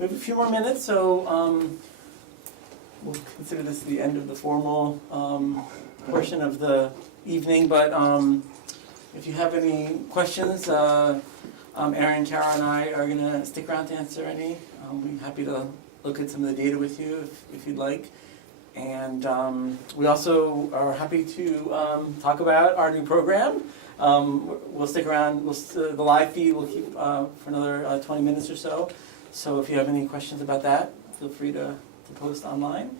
we have a few more minutes, so we'll consider this the end of the formal portion of the evening. But if you have any questions, Erin, Kara, and I are going to stick around to answer any. We'd be happy to look at some of the data with you if you'd like. And we also are happy to talk about our new program. We'll stick around. The live feed will keep for another 20 minutes or so. So if you have any questions about that, feel free to post online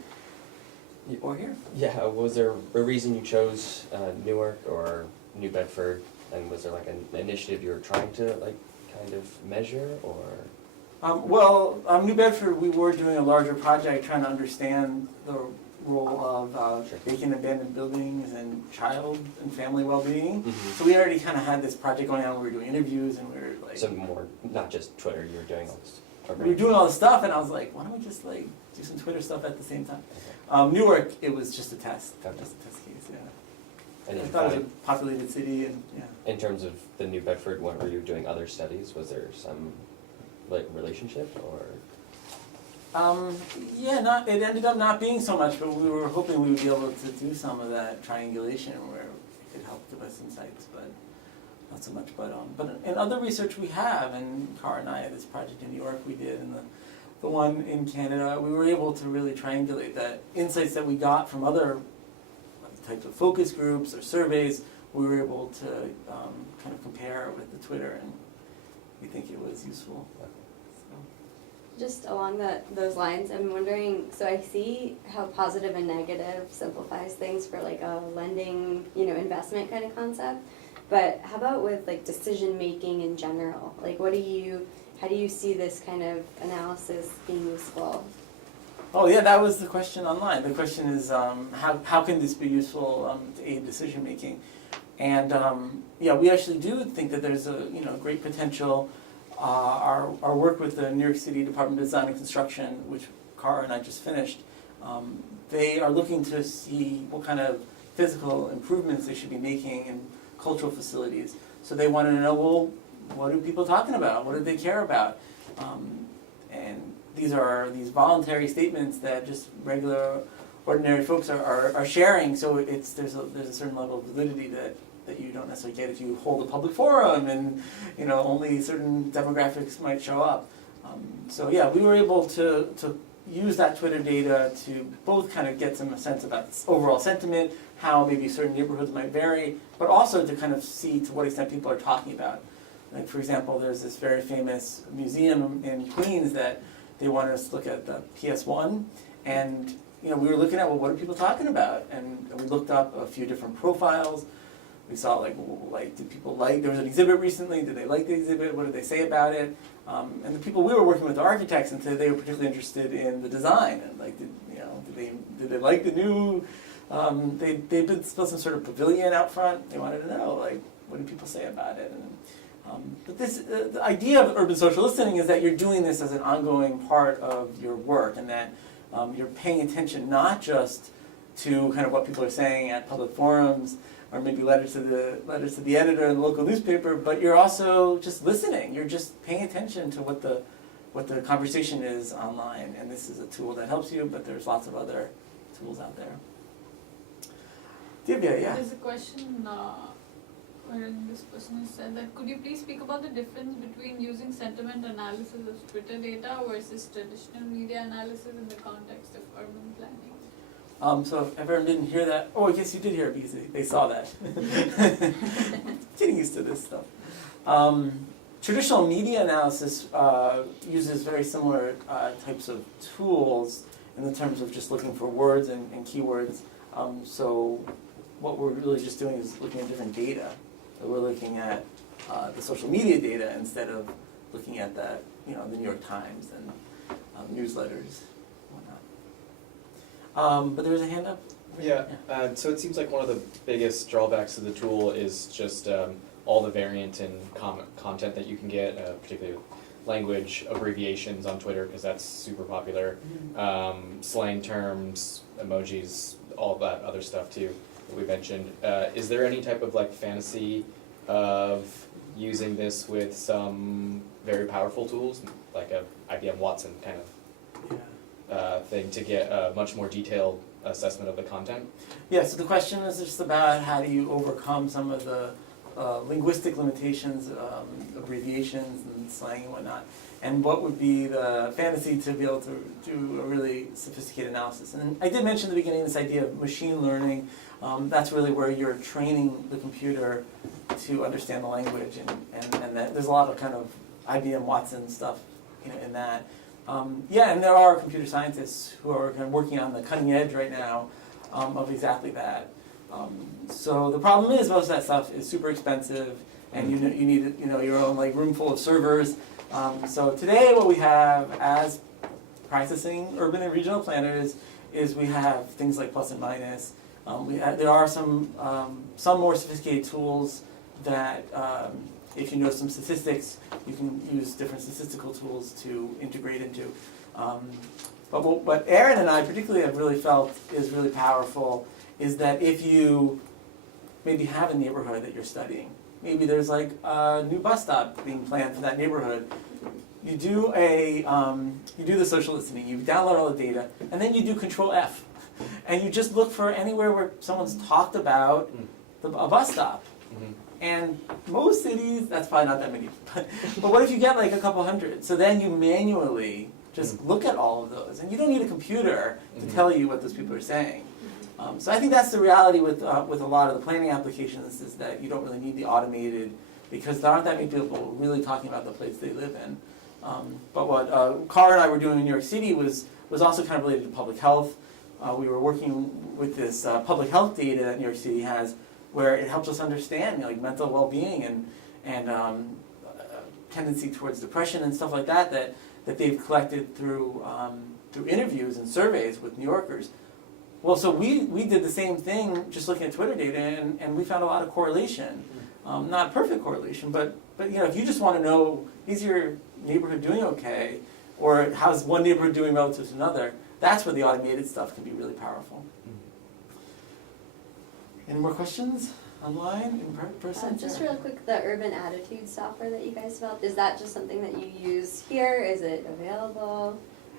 or here. Yeah, was there a reason you chose Newark or New Bedford? And was there like an initiative you were trying to like kind of measure, or? New Bedford, we were doing a larger project trying to understand the role of vacant abandoned buildings and child and family well-being. Mm-hmm. So we already kind of had this project going on. We were doing interviews and we were like... So more, not just Twitter, you were doing all this. We were doing all this stuff and I was like, why don't we just like do some Twitter stuff at the same time? Okay. Newark, it was just a test. Okay. Just a test case, yeah. And I thought it was a populated city and yeah. In terms of the New Bedford, were you doing other studies? Was there some like relationship or? Yeah, it ended up not being so much, but we were hoping we would be able to do some of that triangulation where it could help give us insights, but not so much. But in other research we have, and Cara and I had this project in New York we did, and the one in Canada, we were able to really triangulate that insights that we got from other types of focus groups or surveys. We were able to kind of compare with the Twitter, and we think it was useful. Just along those lines, I'm wondering, so I see how positive and negative simplifies things for like a lending, investment kind of concept, but how about with like decision making in general? Like how do you see this kind of analysis being useful? Oh yeah, that was the question online. The question is how can this be useful to aid decision making? And yeah, we actually do think that there's a great potential. Our work with the New York City Department of Design and Construction, which Cara and I just finished, they are looking to see what kind of physical improvements they should be making in cultural facilities. So they wanted to know, well, what are people talking about? What do they care about? And these are these voluntary statements that just regular, ordinary folks are sharing. So there's a certain level of validity that you don't necessarily get if you hold a public forum and only certain demographics might show up. So yeah, we were able to use that Twitter data to both kind of get some sense about overall sentiment, how maybe certain neighborhoods might vary, but also to kind of see to what extent people are talking about. Like for example, there's this very famous museum in Queens that they wanted us to look at the PS1, and we were looking at, well, what are people talking about? And we looked up a few different profiles. We saw like did people like, there was an exhibit recently, did they like the exhibit, what did they say about it? And the people we were working with, the architects, and they were particularly interested in the design, and like, did they like the new, they built some sort of pavilion out front, they wanted to know, like, what did people say about it? And, but the idea of urban social listening is that you're doing this as an ongoing part of your work, and that you're paying attention not just to kind of what people are saying at public forums, or maybe letters to the editor in the local newspaper, but you're also just listening. You're just paying attention to what the conversation is online, and this is a tool that helps you, but there's lots of other tools out there. Divya, yeah? There's a question wherein this person has said that, could you please speak about the difference between using sentiment analysis of Twitter data versus traditional media analysis in the context of urban planning? So if everyone didn't hear that, oh, I guess you did hear it because they saw that. Getting used to this stuff. Traditional media analysis uses very similar types of tools in the terms of just looking for words and keywords. So what we're really just doing is looking at different data. So we're looking at the social media data instead of looking at that, the New York Times and newsletters. But there was a hand up? Yeah, so it seems like one of the biggest drawbacks of the tool is just all the variant and content that you can get, particularly language abbreviations on Twitter, because that's super popular, slang terms, emojis, all that other stuff too that we mentioned. Is there any type of like fantasy of using this with some very powerful tools, like a IBM Watson kind of Yeah. thing to get a much more detailed assessment of the content. Yeah, so the question is just about how do you overcome some of the linguistic limitations, abbreviations and slang and whatnot, and what would be the fantasy to be able to do a really sophisticated analysis. And I did mention at the beginning this idea of machine learning. That's really where you're training the computer to understand the language, and that there's a lot of kind of IBM Watson stuff, in that. Yeah, and there are computer scientists who are kind of working on the cutting edge right now of exactly that. So the problem is most of that stuff is super expensive, and you need your own room full of servers. So today what we have as practicing urban and regional planners is we have things like plus and minus. There are some more sophisticated tools that if you know some statistics, you can use different statistical tools to integrate into. But what Aaron and I particularly have really felt is really powerful is that if you maybe have a neighborhood that you're studying, maybe there's a new bus stop being planned for that neighborhood, you do the social listening, you download all the data, and then you do Control F, and you just look for anywhere where someone's talked about a bus stop. Mm-hmm. And most cities, that's probably not that many, but what if you get a couple hundred? So then you manually just look at all of those, and you don't need a computer to tell you what those people are saying. So I think that's the reality with a lot of the planning applications, is that you don't really need the automated, because there aren't that many people really talking about the place they live in. But what Cara and I were doing in New York City was also kind of related to public health. We were working with this public health data that New York City has, where it helps us understand mental well-being and tendency towards depression and stuff like that they've collected through interviews and surveys with New Yorkers. Well, so we did the same thing, just looking at Twitter data, and we found a lot of correlation. Not perfect correlation, but if you just want to know, is your neighborhood doing okay, or how's one neighborhood doing relative to another, that's where the automated stuff can be really powerful. Any more questions online, in person? Just real quick, the urban attitude software that you guys developed, is that just something that you use here? Is it available?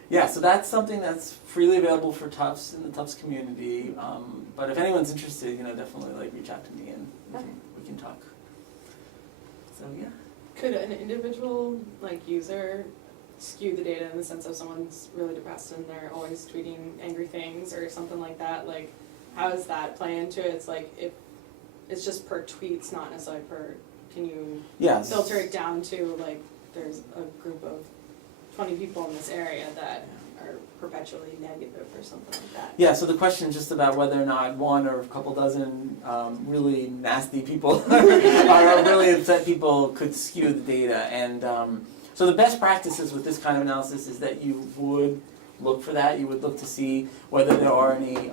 Yeah, so that's something that's freely available for Tufts in the Tufts community. But if anyone's interested, definitely reach out to me and we can talk. So yeah. Could an individual user skew the data in the sense of someone's really depressed and they're always tweeting angry things or something like that? How does that play into it? It's if it's just per tweets, not necessarily per. Can you filter it down to there's a group of 20 people in this area that are perpetually negative or something like that? Yeah, so the question is just about whether or not one or a couple dozen really nasty people or really upset people could skew the data. And so the best practices with this kind of analysis is that you would look for that. You would look to see whether there are any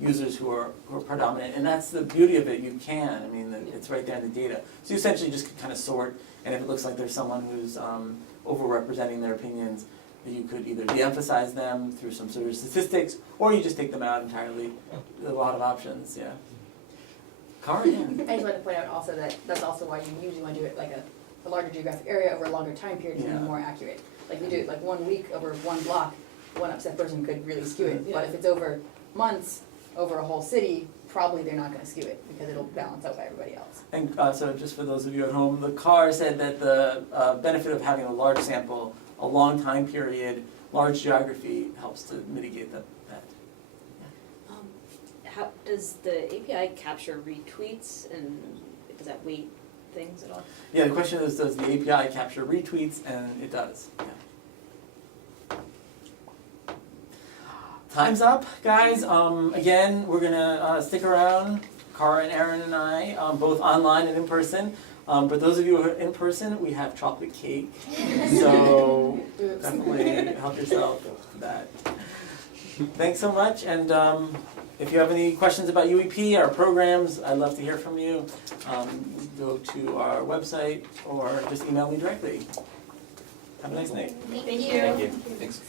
users who are predominant. And that's the beauty of it. You can. I mean, it's right there in the data. So you essentially just kind of sort, and if it looks like there's someone who's overrepresenting their opinions, you could either de-emphasize them through some sort of statistics, or you just take them out entirely. There's a lot of options, yeah. Cara, yeah. I just wanted to point out also that that's also why you usually want to do it a larger geographic area over a longer time period to be more accurate. You do it 1 week over one block, one upset person could really skew it. But if it's over months, over a whole city, probably they're not going to skew it because it'll balance out by everybody else. And so just for those of you at home, the Cara said that the benefit of having a large sample, a long time period, large geography helps to mitigate that. How does the API capture retweets, and does that weight things at all? Yeah, the question is, does the API capture retweets? And it does. Yeah. Time's up, guys. Again, we're gonna stick around, Cara and Aaron and I, both online and in person. But those of you who are in person, we have chocolate cake, so definitely help yourself to that. Thanks so much, and if you have any questions about UEP, our programs, I'd love to hear from you. Go to our website or just email me directly. Have a nice night. Thank you. Thank you. Thanks.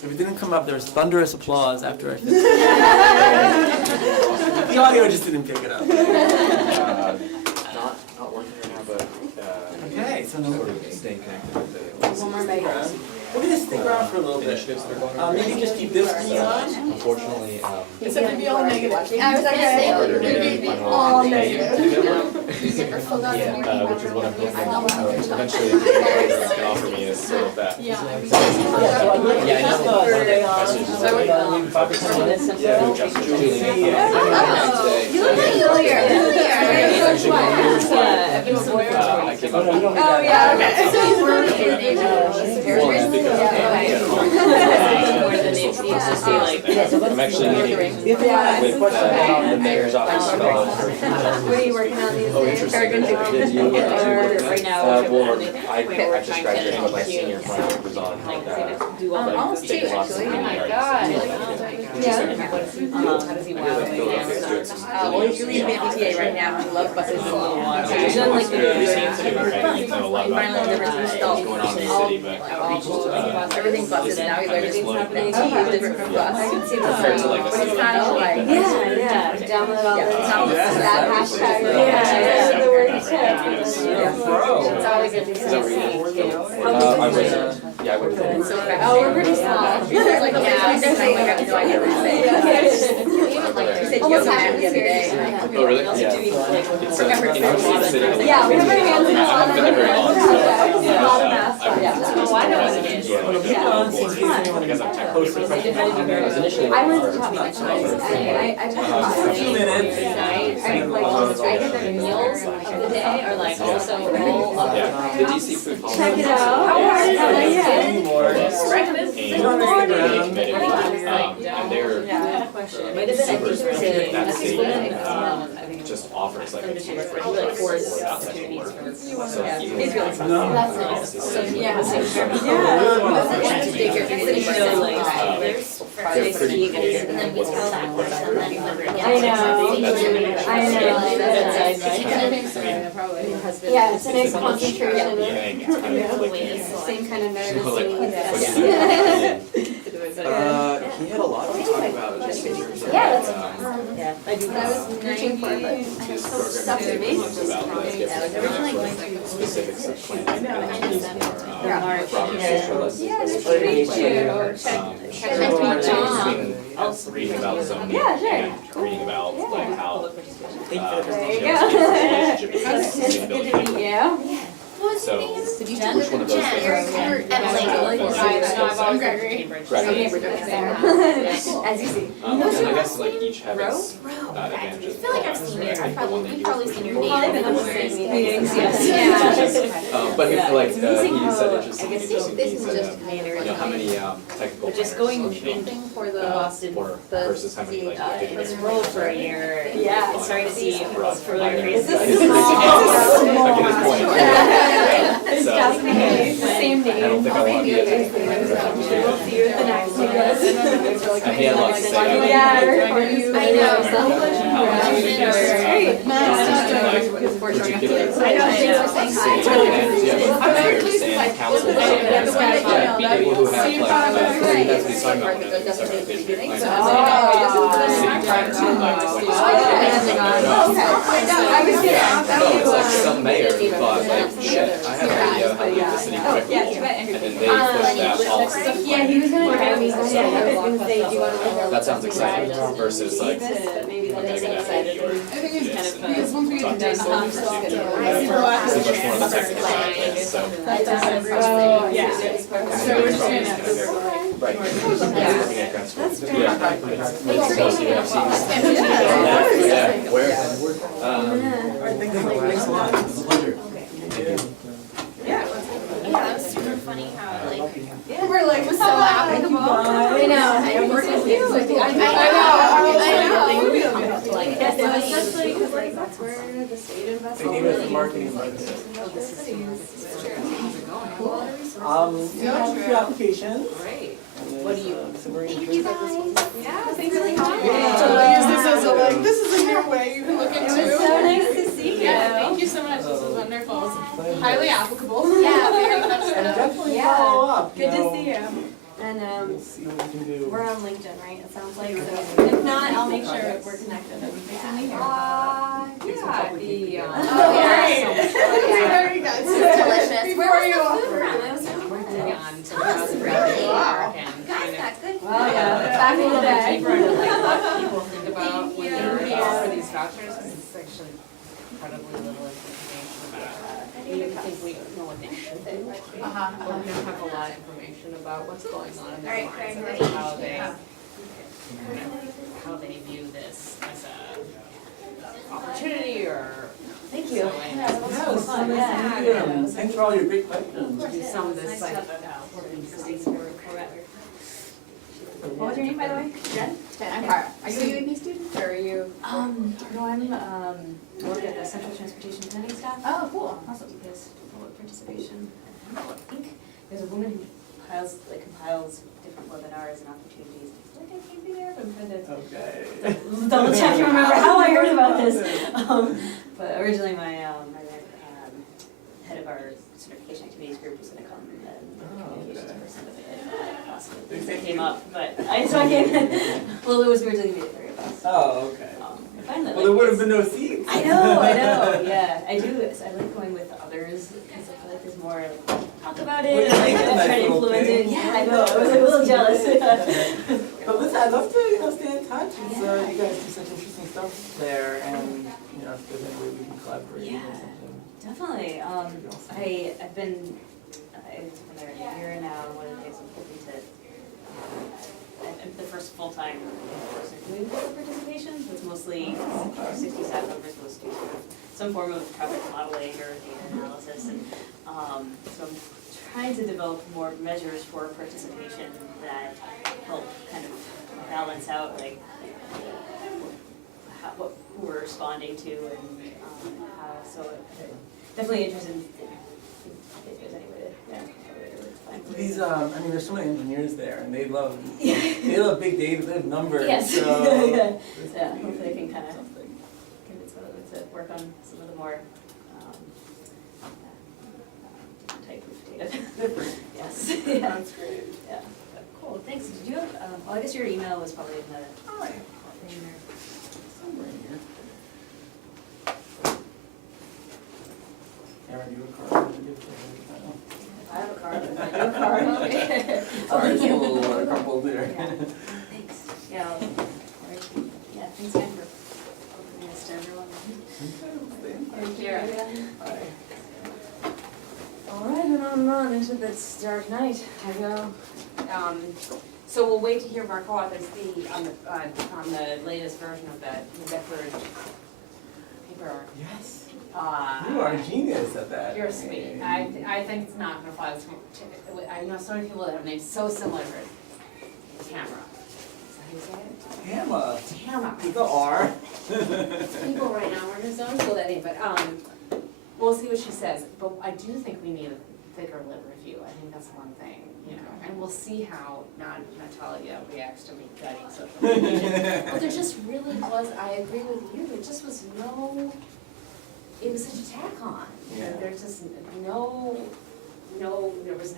If it didn't come up, there's thunderous applause after I finished. The audio just didn't pick it up. Not working. Okay, so no, sort of staying connected with the One more mega. we're gonna stick around for a little bit. initiatives that are going on. Maybe just keep this one on. Unfortunately, Except to be all negative. I was gonna say, harder we're gonna to be find all out negative. yeah, which is what I'm hoping eventually the can offer me is sort of that. Yeah, I mean, Yeah, I know. Maybe 5 or 10 minutes. Yeah, who just Julie. You look familiar. I came up with Oh, yeah, okay. So you were in one because More than it needs to be like. I'm actually meeting If they ask with questions the mayor's office about What are you working on these Oh, days? interesting. Or Did you Right now, well, I we're just trying graduated, to but my senior project was on do all the almost big two, lots of actually. Oh my linear God. Yeah. how does he wow Well, he's really in PTA right now, he loves buses. He's done like the I need to know a lot He finally about delivers his stuff. what's going on in the city, but Everything's buses, now he's learning Everything's everything's happening. different from bus. I can see compared to like a But city it's kind of like. Yeah. Download all Yeah, the it's that hashtag. Yeah, the word check. Bro. It's always a Is that where you How big is it? I went to It's so fast. Oh, we're pretty small. There's like gas, and I have no idea what to say. He said Almost yoga half the other day. Oh, really? Yeah. It's a city. Yeah, we have our hands in a lot of I've been there very long, so, projects, a lot of I math would projects. Oh, I know what it is. Yeah, like, Yeah. I guess I'm technically It was initially. I went to top five. I took a 2 minutes. I like Either the meals of the day or like also all of Yeah, the DC food policy. check it out. How hard is that? Yeah. breakfast. And and they're Might have been, I super think there's specific. a, That that's city, I think it's just offers like a huge like franchise forest for that type of opportunities work. for. So even He's really if fun. No. That's nice. So, yeah, Yeah. It's a daycare community. So like, they're pretty creative and then in we what tell they're that putting person through. that you never get. I know. That's really I know. That's Yeah, it's a nice concentration of, Yeah, it's kind of like, same kind of Like, nervousness. he had a lot to talk about just in terms of Yeah, that's Yeah, I do. That was reaching for, but his stuff program to me. about the different specifics of planning and Yeah, nice to meet you. reading about zoning Yeah, sure. and reading about like how There you you know, go. relationship with It's good to sustainability. meet you. So which one of those things? I'm Gregory. As you see. And I guess like each have its advantages. I feel like I've seen it. We've probably seen your name. Probably been on the same meetings, yes. But he like he said I interesting guess things This is that just you know how many technical But just planners going came thing for the Boston, for the versus how many like in didn't this role for a year. Yeah. It's starting to see it's really This crazy. is small. I get his point. It's So, definitely same I don't name. think I want to be a We'll see you at the next one. And he had lots to say. Yeah, recording you. I know. Great. Particular. I know, they were saying hi. I'm very curious and council. People who have like, that's what he's talking about. When he's talking about district plans. City planners who like, I was no, it's like some mayor who thought like, shit, I have an idea how to make the city quick. And then they pushed that policy. Yeah, he was gonna grab me, so I was gonna say, do you wanna look at That sounds exciting versus like, maybe we're that's gonna get excited. that I think it's Kind of, because once we get to talk to data, see it's much more of the technical side of things, so. Oh, yeah. So we're just gonna. Right. Yeah. That's So fair. you have seen. Yeah, where? Thanks a lot. It's a pleasure. Yeah, that was super funny how like We're like, so applicable. I know, I work with you. I know. Like, especially because like that's where the state invests. Thinking with the marketing part. We have a few applications. Great. What do you? Thank you guys. Yeah, thanks really much. totally use this as a like, this is a new way you can look It into. was so nice to see you. Yeah, thank you so much. This is wonderful. Highly applicable. Yeah, very much And so. definitely Yeah. follow up. Good to see you. And We'll see what we can do. we're on LinkedIn, right? It sounds like. So if not, I'll make sure we're connected. Yeah, the. Oh, yeah. Very good. It's delicious. Where was you the food from? It was really Working good. on Tufts, really? Wow. Guys got good food. Oh, yeah. Back in the day. Deeper into like what people think about Thank when you. they're Yeah. for these vouchers, because it's actually incredibly little information about. We think we know what they should do, but we don't have a lot of information about what's going on in their Alright, minds Craig, and how they view this as a opportunity or. Thank you. So, Yeah, that was Yeah, so it was fun. so nice to meet you. Thanks for all your great questions. Do some of this Nice like, to have working Cities studies. for forever. What was your name, by the way? Jen? I'm Cara. Are you a UEP student or are you? No, I'm, work at the Central Transportation Planning staff. Oh, cool. Also because public participation. I think there's a woman who compiles different webinars and opportunities. I feel like I can't be there, but I'm trying to Okay. double check to remember how I heard about this. But originally my head of our certification activities group was gonna come and communications okay. person, but it possibly Thank came you. up, but so I came in. Well, it was originally gonna be the three of us. Oh, okay. I find that Well, there like, would have been no seats. I know, yeah, I do, I like going with others, because I feel like there's more, like, talk about it, Well, and like, it's a nice try to little influence it, thing. yeah, I know, I was like a little jealous. But listen, I'd love to stay in touch. It's, you guys do such interesting stuff there, and if there's any way we can collaborate Yeah. or something. Definitely, I've been there a year now, one of the things I'm hoping to, I'm the first full-time person doing public participation, so it's mostly 60 staff members, most do some form of traffic modeling or data analysis, and so I'm trying to develop more measures for participation that help kind of balance out like what who we're responding to and how, so definitely interested in if there's any way to, find ways. These, I mean, there's so many engineers there, and they love big data, they have numbers, Yes. so. Yeah. this Yeah, could be hopefully I can kinda something. convince one of them to work on some of the more, different type of data. Different. Yes, yeah, That's great. yeah, cool, thanks, did you have, well, I guess your email was probably in the All right. thing there. Somewhere in here. Aaron, you have a card to give to her? I have a card, I do have a card. Sorry, Thank it's a you. little crumpled there. Yeah. Thanks, yeah, yeah, thanks again for opening this to everyone. Thank you. Bye. All right, and on into this dark night I go. So we'll wait to hear from our co-authors on the latest version of that New Bedford paper. Yes. Uh, You are a genius at that. You're sweet. I think it's not gonna fly. I know so many people that have names so similar to Tamara. Is that how you say it? Hammer. Tamara. With the R. People right now, we're just don't feel that name, but we'll see what she says. But I do think we need a thicker lit review. I think that's one thing, and we'll see how Natalia reacts to me gutting social media. But there just really was, I agree with you, there just was no, it was such a tack on. Yeah. There's just no, there was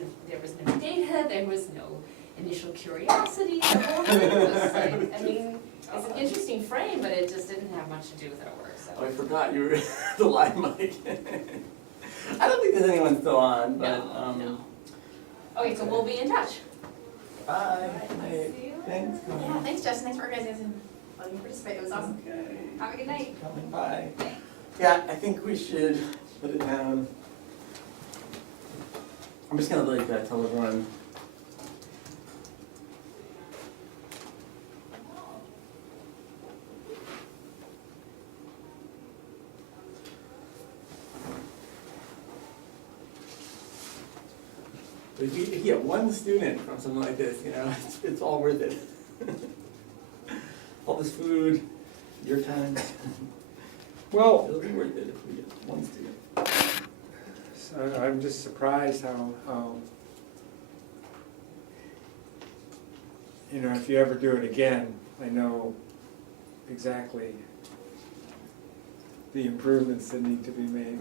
no data, there was no initial curiosity. The whole thing was like, I mean, it's an interesting frame, but it just didn't have much to do with our work, so. Oh, I forgot you were the live mic. I don't think there's anyone still on, but, No. Okay, so we'll be in touch. Bye. Hey, thanks. Yeah, thanks Justin, thanks for organizing, letting me participate, it was awesome. Okay. Have a good night. Coming by. Yeah, I think we should put it down. I'm just gonna tell everyone. If you get one student from something like this, it's all worth it. All this food, your time. Well, It'll be worth it if we get one student. so I'm just surprised how, if you ever do it again, I know exactly the improvements that need to be made.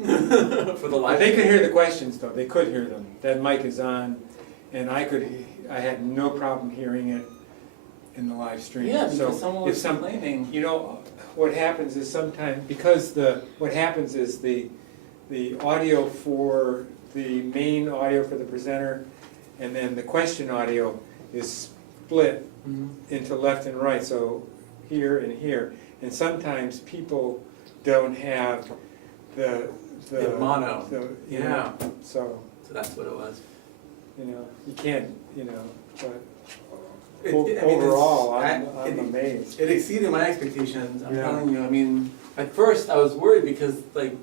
For the live. They could hear the questions though, they could hear them. That mic is on, and I could I had no problem hearing it in the live stream. Yeah, So because someone if was some, complaining. you know, what happens is sometimes, because what happens is the audio for the main audio for the presenter and then the question audio is split Mhm. into left and right, so here and here. And sometimes people don't have the The mono. you know, Yeah. so, So that's what it was. you know, you can't, you know, but I mean, it's- overall, I'm it- amazed. It exceeded my expectations, I'm Yeah. telling you. I mean, at first I was worried because like,